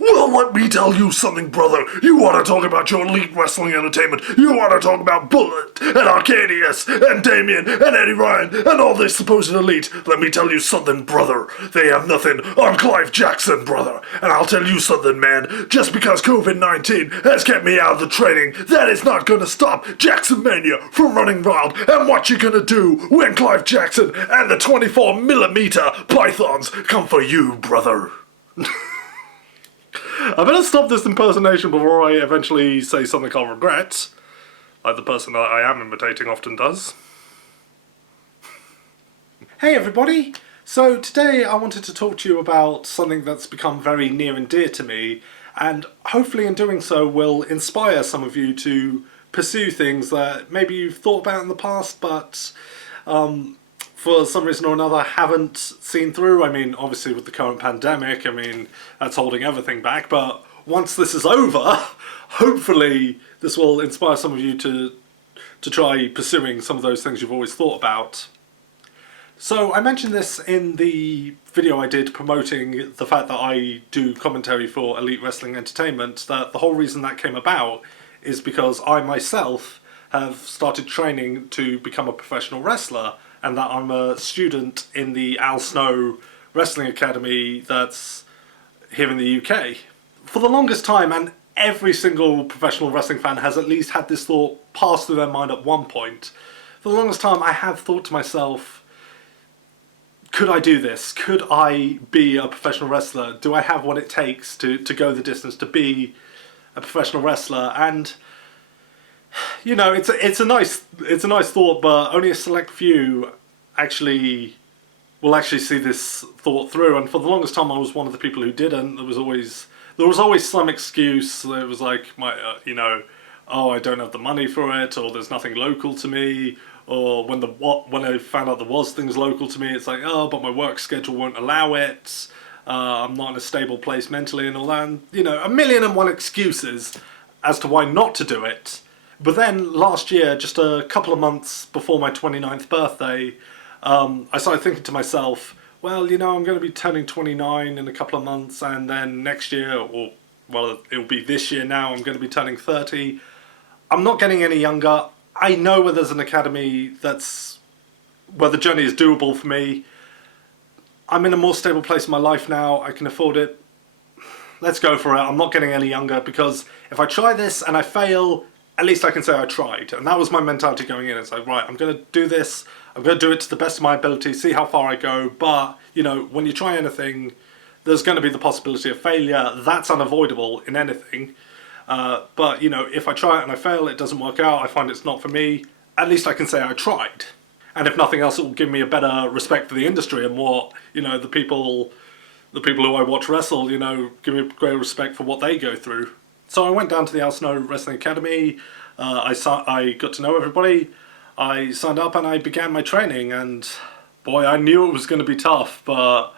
Well, let me tell you something, brother. You want to talk about your elite wrestling entertainment. You want to talk about Bullet, and Arcadius, and Damien, and Eddie Ryan, and all this supposed elite. Let me tell you something, brother. They have nothing on Clive Jackson, brother. And I'll tell you something, man. Just because COVID-19 has kept me out of the training, that is not going to stop Jackson Mania from running wild. And what you gonna do when Clive Jackson and the 24mm pythons come for you, brother? I better stop this impersonation before I eventually say something I'll regret, like the person that I am imitating often does. Hey everybody! So today I wanted to talk to you about something that's become very near and dear to me, and hopefully in doing so will inspire some of you to pursue things that maybe you've thought about in the past but for some reason or another haven't seen through. I mean, obviously with the current pandemic, I mean, that's holding everything back, but once this is over, hopefully this will inspire some of you to try pursuing some of those things you've always thought about. So I mentioned this in the video I did promoting the fact that I do commentary for Elite Wrestling Entertainment, that the whole reason that came about is because I myself have started training to become a professional wrestler, and that I'm a student in the Al Snow Wrestling Academy that's here in the UK. For the longest time, and every single professional wrestling fan has at least had this thought pass through their mind at one point, for the longest time I have thought to myself, could I do this? Could I be a professional wrestler? Do I have what it takes to go the distance to be a professional wrestler? And you know, it's a nice thought, but only a select few will actually see this thought through. And for the longest time, I was one of the people who didn't. There was always some excuse. It was like oh, I don't have the money for it, or there's nothing local to me. Or when I found out there was things local to me, it's like, oh, but my work schedule won't allow it. I'm not in a stable place mentally and all that. And, you know, 1,000,001 excuses as to why not to do it. But then last year, just a couple of months before my 29th birthday, I started thinking to myself, well, you know, I'm going to be turning 29 in a couple of months, and then next year, or, well, it'll be this year now, I'm going to be turning 30. I'm not getting any younger. I know where there's an academy where the journey is doable for me. I'm in a more stable place in my life now. I can afford it. Let's go for it. I'm not getting any younger, because if I try this and I fail, at least I can say I tried. And that was my mentality going in. It's like, right, I'm going to do this. I'm going to do it to the best of my ability, see how far I go. But, you know, when you try anything, there's going to be the possibility of failure. That's unavoidable in anything. But, you know, if I try it and I fail, it doesn't work out, I find it's not for me, at least I can say I tried. And if nothing else, it will give me a better respect for the industry and what, you know, the people who I watch wrestle, you know, give me great respect for what they go through. So I went down to the Al Snow Wrestling Academy, I got to know everybody, I signed up and I began my training, and boy, I knew it was going to be tough, but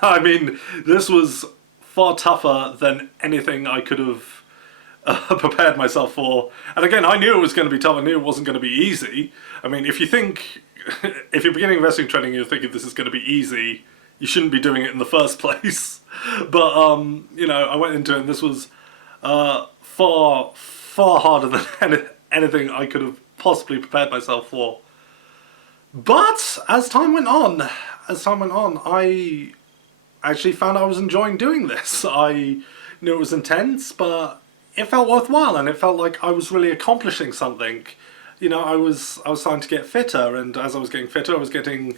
I mean, this was far tougher than anything I could have prepared myself for. And again, I knew it was going to be tough, I knew it wasn't going to be easy. I mean, if you're beginning wrestling training and you're thinking this is going to be easy, you shouldn't be doing it in the first place. But, you know, I went into it and this was far harder than anything I could have possibly prepared myself for. But as time went on, I actually found I was enjoying doing this. I knew it was intense, but it felt worthwhile, and it felt like I was really accomplishing something. You know, I was starting to get fitter, and as I was getting fitter, I was getting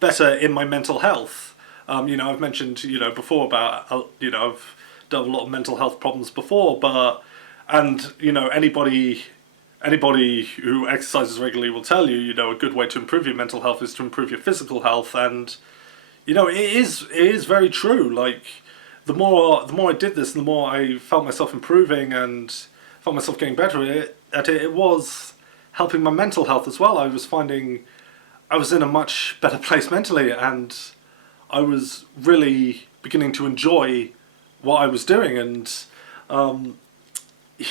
better in my mental health. You know, I've mentioned, you know, before about, you know, I've dealt with a lot of mental health problems before, and, you know, anybody who exercises regularly will tell you, you know, a good way to improve your mental health is to improve your physical health, and, you know, it is very true. Like, the more I did this, the more I felt myself improving and felt myself getting better at it. It was helping my mental health as well. I was finding I was in a much better place mentally, and I was really beginning to enjoy what I was doing, and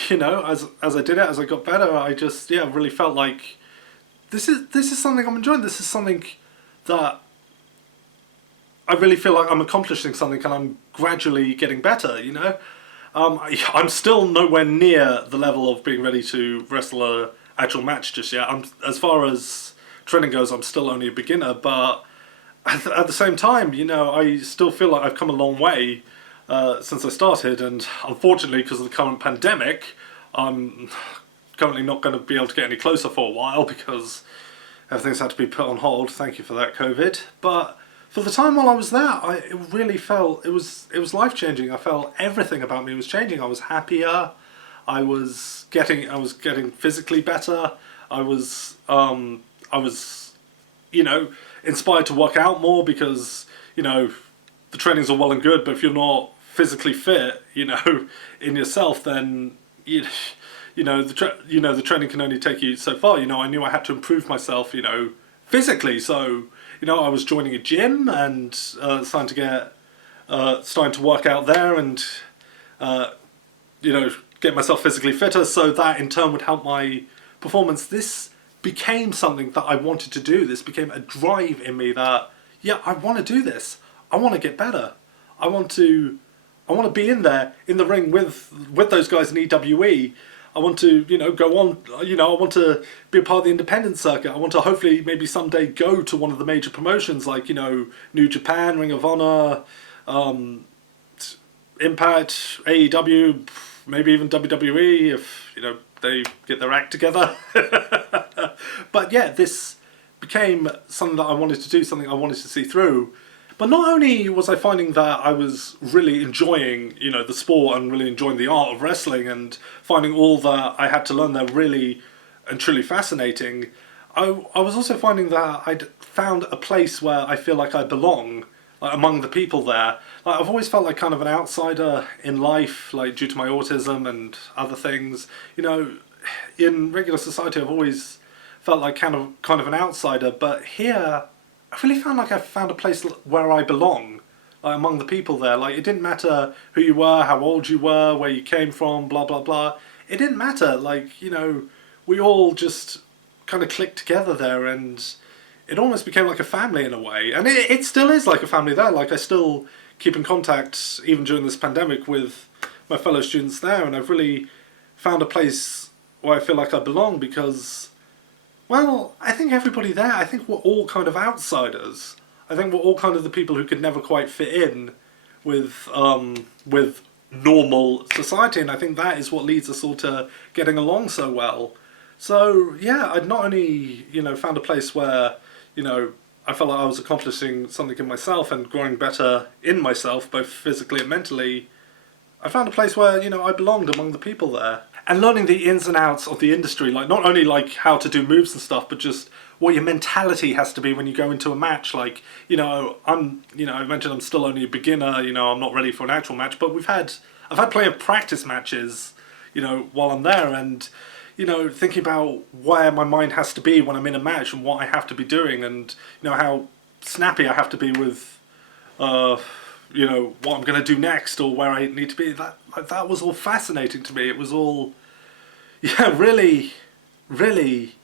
you know, as I did it, as I got better, I just, yeah, really felt like this is something I'm enjoying. This is something that I really feel like I'm accomplishing something and I'm gradually getting better, you know? I'm still nowhere near the level of being ready to wrestle a actual match just yet. As far as training goes, I'm still only a beginner, but at the same time, you know, I still feel like I've come a long way since I started, and unfortunately, because of the current pandemic, I'm currently not going to be able to get any closer for a while because everything's had to be put on hold. Thank you for that, COVID. But for the time while I was there, it really felt, it was life changing. I felt everything about me was changing. I was happier. I was getting physically better. I was, you know, inspired to work out more because, you know, the trainings are well and good, but if you're not physically fit, you know, in yourself, then the training can only take you so far. You know, I knew I had to improve myself, you know, physically. So, you know, I was joining a gym and starting to work out there and you know, get myself physically fitter. So that in turn would help my performance. This became something that I wanted to do. This became a drive in me that, yeah, I want to do this. I want to get better. I want to be in there in the ring with those guys in EWE. I want to, you know, go on, you know, I want to be a part of the independent circuit. I want to hopefully maybe someday go to one of the major promotions like, you know, New Japan, Ring of Honor, Impact, AEW, maybe even WWE if, you know, they get their act together. But yeah, this became something that I wanted to do, something I wanted to see through. But not only was I finding that I was really enjoying, you know, the sport and really enjoying the art of wrestling and finding all that I had to learn there really and truly fascinating, I was also finding that I'd found a place where I feel like I belong, like among the people there. Like, I've always felt like kind of an outsider in life, like due to my autism and other things. You know, in regular society I've always felt like kind of an outsider, but here I really found like I found a place where I belong, like among the people there. Like, it didn't matter who you were, how old you were, where you came from, blah blah blah. It didn't matter. Like, you know, we all just kind of clicked together there, and it almost became like a family in a way. And it still is like a family there. Like, I still keep in contact even during this pandemic with my fellow students there, and I've really found a place where I feel like I belong because, well, I think everybody there, I think we're all kind of outsiders. I think we're all kind of the people who could never quite fit in with normal society, and I think that is what leads us all to getting along so well. So yeah, I'd not only, you know, found a place where, you know, I felt like I was accomplishing something in myself and growing better in myself, both physically and mentally. I found a place where, you know, I belonged among the people there. And learning the ins and outs of the industry, like not only like how to do moves and stuff, but just what your mentality has to be when you go into a match. Like, you know, I mentioned I'm still only a beginner, you know, I'm not ready for an actual match, but I've had plenty of practice matches, you know, while I'm there, and, you know, thinking about where my mind has to be when I'm in a match and what I have to be doing, and, you know, how snappy I have to be with, you know, what I'm going to do next or where I need to be. That was all fascinating to me. It was all, yeah, really, really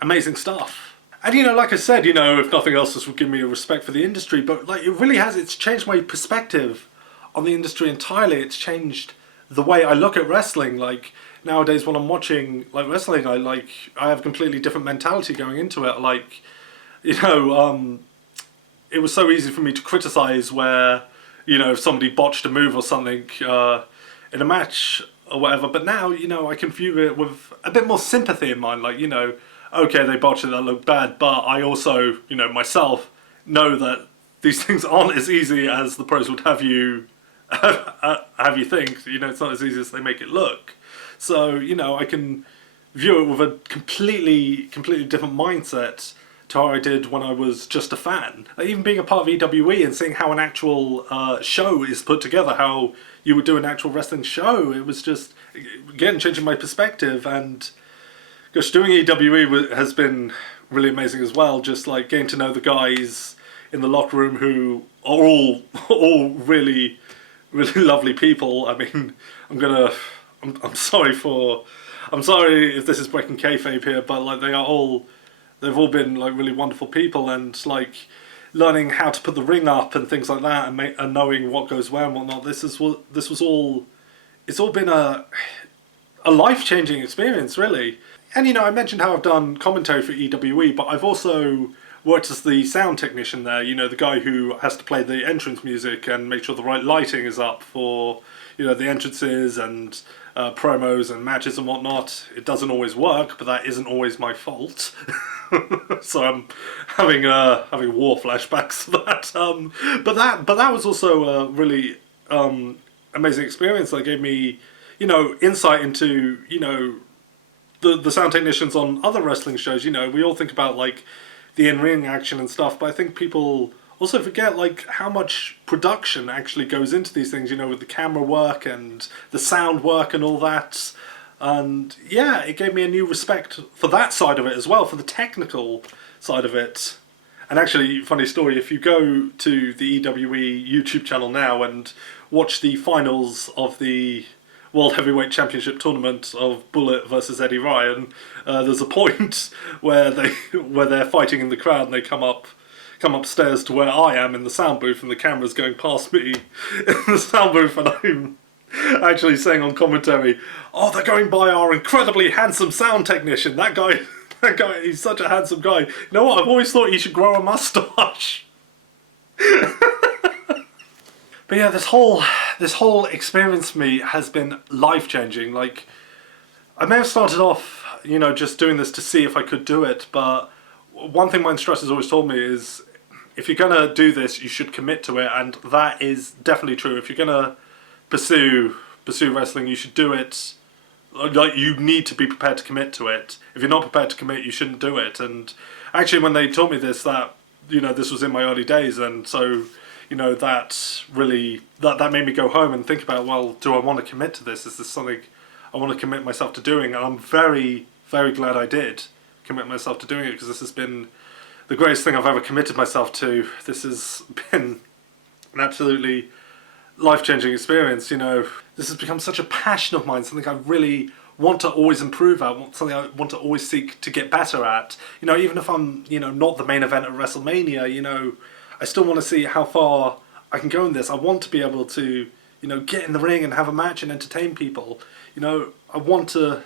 amazing stuff. And, you know, like I said, you know, if nothing else, this would give me a respect for the industry, but, like, it really has, it's changed my perspective on the industry entirely. It's changed the way I look at wrestling. Like, nowadays when I'm watching, like, wrestling, I have a completely different mentality going into it. Like, you know, it was so easy for me to criticize where, you know, if somebody botched a move or something in a match or whatever, but now, you know, I can view it with a bit more sympathy in mind. Like, you know, okay, they botched it, that looked bad, but I also, you know, myself know that these things aren't as easy as the pros would have you think. You know, it's not as easy as they make it look. So, you know, I can view it with a completely different mindset to how I did when I was just a fan. Like, even being a part of EWE and seeing how an actual show is put together, how you would do an actual wrestling show, it was just, again, changing my perspective. And gosh, doing EWE has been really amazing as well, just like getting to know the guys in the locker room who are all really, really lovely people. I mean, I'm sorry if this is breaking kayfabe here, but like they've all been like really wonderful people, and like learning how to put the ring up and things like that, and knowing what goes where and whatnot. This was all. It's all been a life changing experience, really. And I mentioned how I've done commentary for EWE, but I've also worked as the sound technician there. The guy who has to play the entrance music and make sure the right lighting is up for the entrances and promos and matches and whatnot. It doesn't always work, but that isn't always my fault. So I'm having war flashbacks for that. But that was also a really amazing experience that gave me insight into the sound technicians on other wrestling shows. We all think about like the in-ring action and stuff, but I think people also forget like how much production actually goes into these things, with the camera work and the sound work and all that. And yeah, it gave me a new respect for that side of it as well, for the technical side of it. And actually, funny story, if you go to the EWE YouTube channel now and watch the finals of the World Heavyweight Championship tournament of Bullet versus Eddie Ryan, there's a point where they're fighting in the crowd and they come upstairs to where I am in the sound booth and the camera's going past me in the sound booth, and I'm actually saying on commentary, "Oh, they're going by our incredibly handsome sound technician. That guy, he's such a handsome guy. You know what? I've always thought he should grow a mustache." But yeah, this whole experience for me has been life-changing. Like, I may have started off, just doing this to see if I could do it, but one thing my instructors always told me is, if you're gonna do this, you should commit to it, and that is definitely true. If you're gonna pursue wrestling, you should do it. Like, you need to be prepared to commit to it. If you're not prepared to commit, you shouldn't do it. And actually, when they told me this, that this was in my early days, and so that really that made me go home and think about, well, do I want to commit to this? Is this something I want to commit myself to doing? And I'm very, very glad I did commit myself to doing it, because this has been the greatest thing I've ever committed myself to. This has been an absolutely life-changing experience. This has become such a passion of mine, something I really want to always improve at, something I want to always seek to get better at. Even if I'm not the main event at WrestleMania, I still want to see how far I can go in this. I want to be able to get in the ring and have a match and entertain people. I want to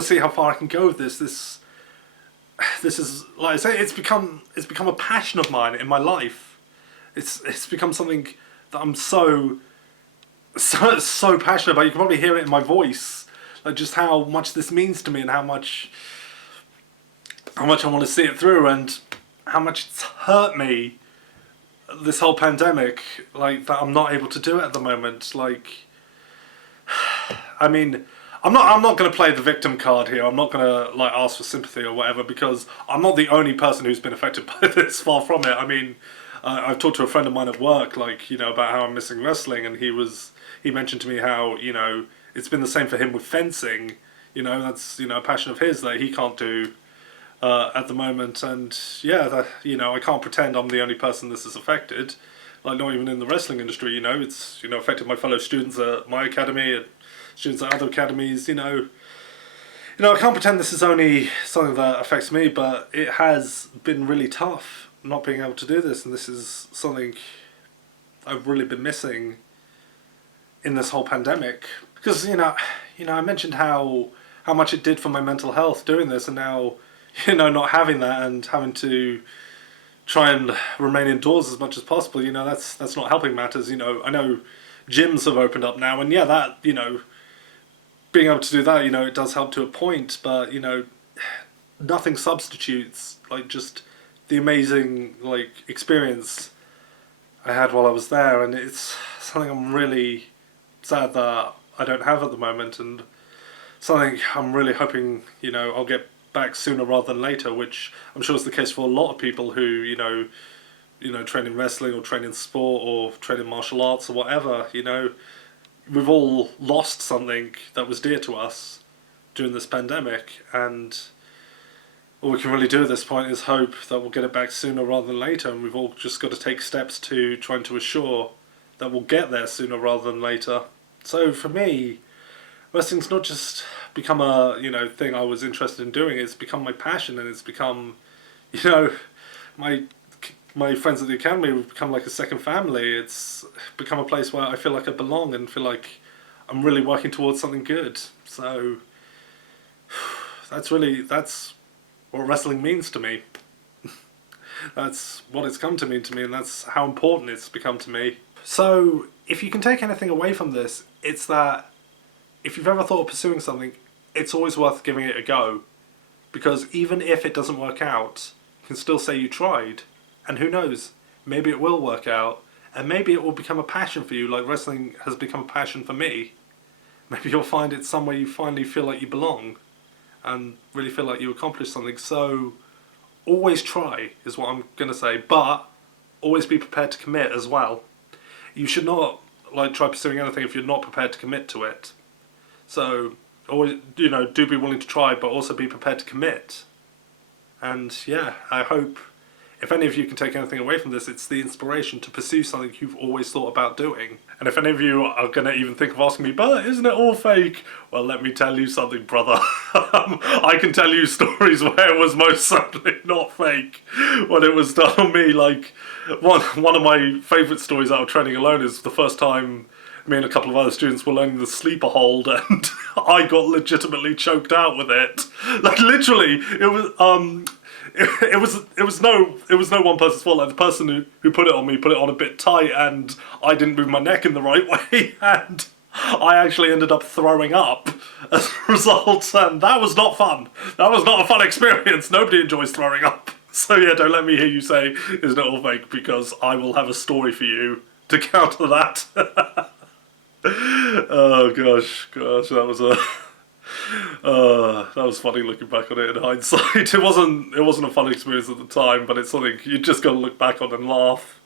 see how far I can go with this. This is, like I say, it's become a passion of mine in my life. It's become something that I'm so passionate about. You can probably hear it in my voice, like just how much this means to me, and how much I want to see it through, and how much it's hurt me, this whole pandemic, like, that I'm not able to do it at the moment. Like, I mean, I'm not going to play the victim card here. I'm not going to like ask for sympathy or whatever, because I'm not the only person who's been affected by this. Far from it. I mean, I've talked to a friend of mine at work, like, about how I'm missing wrestling, and he mentioned to me how it's been the same for him with fencing. That's a passion of his that he can't do at the moment. And yeah, I can't pretend I'm the only person this has affected. Like, not even in the wrestling industry. It's affected my fellow students at my academy and students at other academies. I can't pretend this is only something that affects me, but it has been really tough not being able to do this, and this is something I've really been missing in this whole pandemic. Because I mentioned how much it did for my mental health doing this, and now not having that and having to try and remain indoors as much as possible, that's not helping matters. I know gyms have opened up now, and yeah, that being able to do that, it does help to a point, but nothing substitutes like just the amazing experience I had while I was there, and it's something I'm really sad that I don't have at the moment, and something I'm really hoping I'll get back sooner rather than later, which I'm sure is the case for a lot of people who train in wrestling or train in sport or train in martial arts or whatever. We've all lost something that was dear to us during this pandemic, and all we can really do at this point is hope that we'll get it back sooner rather than later, and we've all just got to take steps to trying to assure that we'll get there sooner rather than later. So for me, wrestling's not just become a thing I was interested in doing, it's become my passion, and it's become my my friends at the academy have become like a second family. It's become a place where I feel like I belong and feel like I'm really working towards something good. So that's what wrestling means to me. That's what it's come to mean to me, and that's how important it's become to me. So if you can take anything away from this, it's that if you've ever thought of pursuing something, it's always worth giving it a go. Because even if it doesn't work out, you can still say you tried. And who knows, maybe it will work out, and maybe it will become a passion for you, like wrestling has become a passion for me. Maybe you'll find it's somewhere you finally feel like you belong, and really feel like you accomplished something. So always try, is what I'm going to say, but always be prepared to commit as well. You should not like try pursuing anything if you're not prepared to commit to it. So always, do be willing to try, but also be prepared to commit. And yeah, I hope if any of you can take anything away from this, it's the inspiration to pursue something you've always thought about doing. And if any of you are going to even think of asking me, but isn't it all fake? Well, let me tell you something, brother. I can tell you stories where it was most certainly not fake when it was done on me. Like, one of my favourite stories out of training alone is the first time me and a couple of other students were learning the sleeper hold, and I got legitimately choked out with it. Like, literally, it was no one person's fault. Like, the person who put it on me put it on a bit tight, and I didn't move my neck in the right way, and I actually ended up throwing up as a result, and that was not fun. That was not a fun experience. Nobody enjoys throwing up. So yeah, don't let me hear you say, isn't it all fake, because I will have a story for you to counter that. Oh gosh, that was that was funny looking back on it in hindsight. It wasn't a fun experience at the time, but it's something you just got to look back on and laugh.